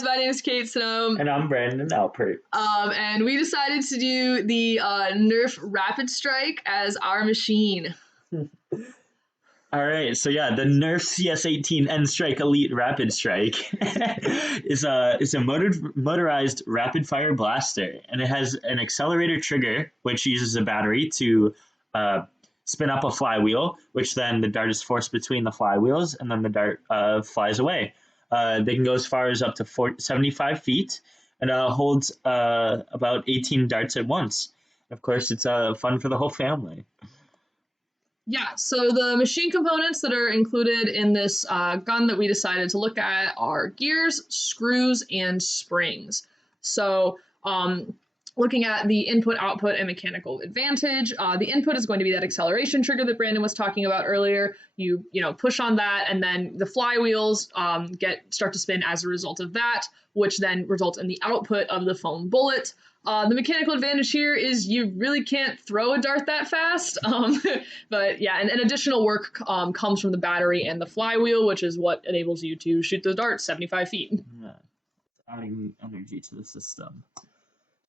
guys, my name is Kate Snow. And I'm Brandon Alpert. And we decided to do the Nerf RapidStrike as our machine. All right, so yeah, the Nerf CS18 N-Strike Elite RapidStrike is a motorized rapid-fire blaster, and it has an accelerator trigger, which uses a battery to spin up a flywheel, which then the dart is forced between the flywheels, and then the dart flies away. They can go as far as up to 75 feet, and holds about 18 darts at once. Of course, it's fun for the whole family. Yeah, so the machine components that are included in this gun that we decided to look at are gears, screws, and springs. So looking at the input, output, and mechanical advantage, the input is going to be that acceleration trigger that Brandon was talking about earlier. You push on that, and then the flywheels start to spin as a result of that, which then results in the output of the foam bullet. The mechanical advantage here is you really can't throw a dart that fast, but yeah, and additional work comes from the battery and the flywheel, which is what enables you to shoot the dart 75 feet. Yeah, adding energy to the system.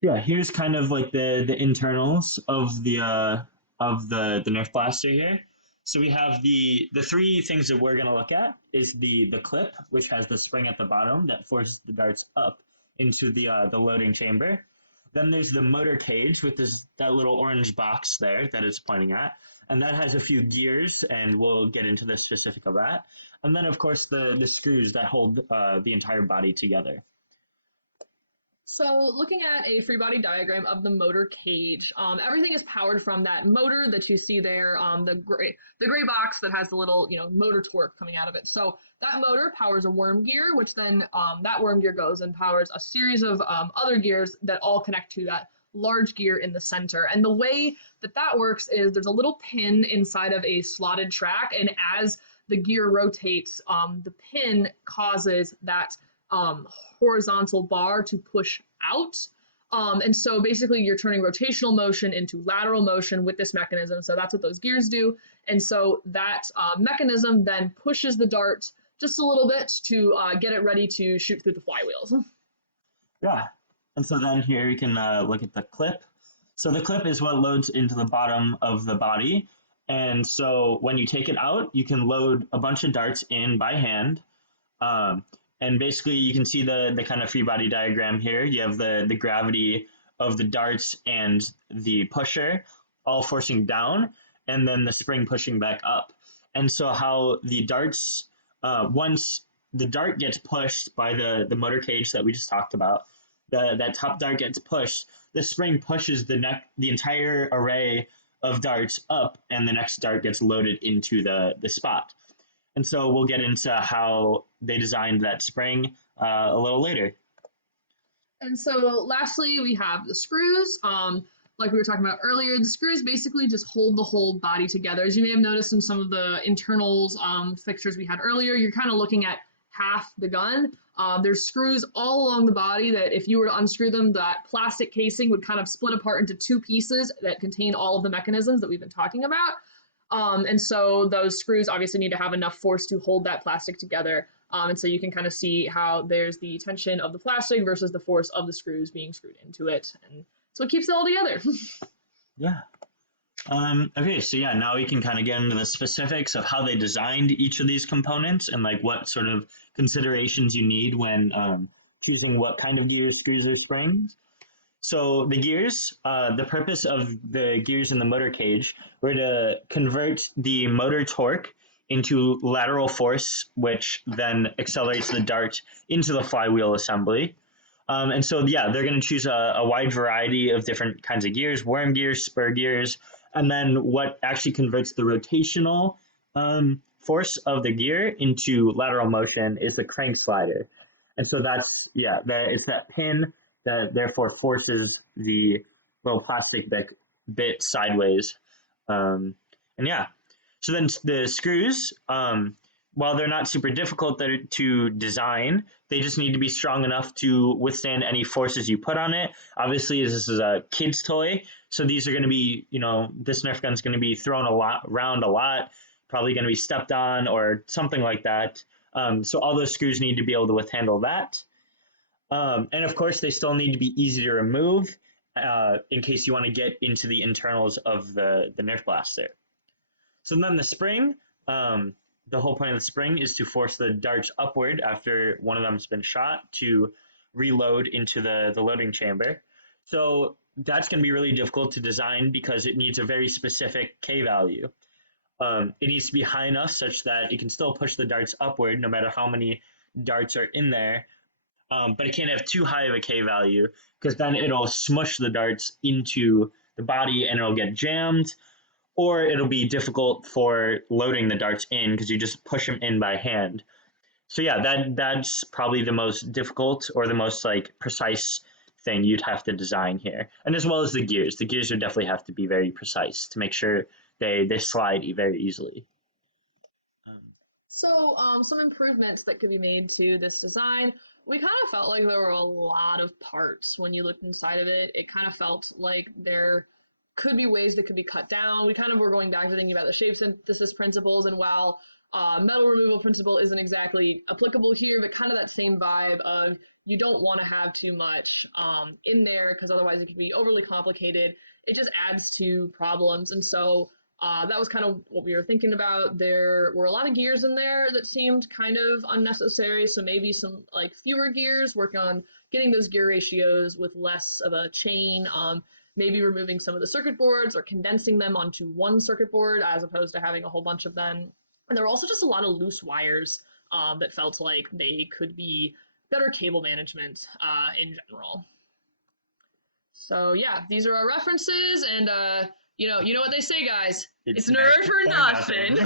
Yeah, here's kind of like the internals of the Nerf blaster here. So we have the three things that we're gonna look at is the clip, which has the spring at the bottom that forces the darts up into the loading chamber. Then there's the motor cage with that little orange box there that it's pointing at, and that has a few gears, and we'll get into the specific of that. And then of course the screws that hold the entire body together. So looking at a free body diagram of the motor cage, everything is powered from that motor that you see there, the gray box that has the little motor torque coming out of it. So that motor powers a worm gear, which then that worm gear goes and powers a series of other gears that all connect to that large gear in the center. And the way that works is there's a little pin inside of a slotted track, and as the gear rotates, the pin causes that horizontal bar to push out. And so basically you're turning rotational motion into lateral motion with this mechanism. So that's what those gears do. And so that mechanism then pushes the dart just a little bit to get it ready to shoot through the flywheels. Yeah. And so then here you can look at the clip. So the clip is what loads into the bottom of the body. And so when you take it out, you can load a bunch of darts in by hand. And basically, you can see the kind of free body diagram here. You have the gravity of the darts and the pusher all forcing down, and then the spring pushing back up. And so how the darts, once the dart gets pushed by the motor cage that we just talked about, that top dart gets pushed, the spring pushes the entire array of darts up, and the next dart gets loaded into the spot. And so we'll get into how they designed that spring a little later. And so lastly, we have the screws. Like we were talking about earlier, the screws basically just hold the whole body together. As you may have noticed in some of the internals fixtures we had earlier, you're kind of looking at half the gun. There's screws all along the body that if you were to unscrew them, that plastic casing would kind of split apart into two pieces that contain all of the mechanisms that we've been talking about. And so those screws obviously need to have enough force to hold that plastic together. And so you can kind of see how there's the tension of the plastic versus the force of the screws being screwed into it. And so it keeps it all together. Yeah. Okay, so yeah, now we can kind of get into the specifics of how they designed each of these components and like what sort of considerations you need when choosing what kind of gears, screws, or springs. So the gears, the purpose of the gears in the motor cage were to convert the motor torque into lateral force, which then accelerates the dart into the flywheel assembly. And so, yeah, they're going to choose a wide variety of different kinds of gears, worm gears, spur gears, and then what actually converts the rotational force of the gear into lateral motion is the crank slider. And so it's that pin that therefore forces the little plastic bit sideways. And yeah, so then the screws, while they're not super difficult to design, they just need to be strong enough to withstand any forces you put on it. Obviously, this is a kid's toy, so these are going to be, this Nerf gun's going to be thrown around a lot, probably going to be stepped on or something like that. So all those screws need to be able to handle that. And of course, they still need to be easy to remove in case you want to get into the internals of the Nerf blaster. So then the spring, um, the whole point of the spring is to force the darts upward after one of them's been shot to reload into the loading chamber. So that's going to be really difficult to design because it needs a very specific K value. It needs to be high enough such that it can still push the darts upward no matter how many darts are in there, but it can't have too high of a K value because then it'll smush the darts into the body and it'll get jammed, or it'll be difficult for loading the darts in because you just push them in by hand. So yeah, that's probably the most difficult or the most like precise thing you'd have to design here, and as well as the gears. The gears would definitely have to be very precise to make sure they slide very easily. Um, So, some improvements that could be made to this design. We kind of felt like there were a lot of parts when you looked inside of it. It kind of felt like there could be ways that could be cut down. We kind of were going back to thinking about the shape synthesis principles, and while metal removal principle isn't exactly applicable here, but kind of that same vibe of you don't want to have too much in there because otherwise it could be overly complicated. It just adds to problems, and so that was kind of what we were thinking about. There were a lot of gears in there that seemed kind of unnecessary, so maybe some like fewer gears, work on getting those gear ratios with less of a chain. Maybe removing some of the circuit boards or condensing them onto one circuit board as opposed to having a whole bunch of them. And there were also just a lot of loose wires that felt like they could be better cable management in general. So yeah, these are our references, and you know what they say, guys. It's Nerf or nothing.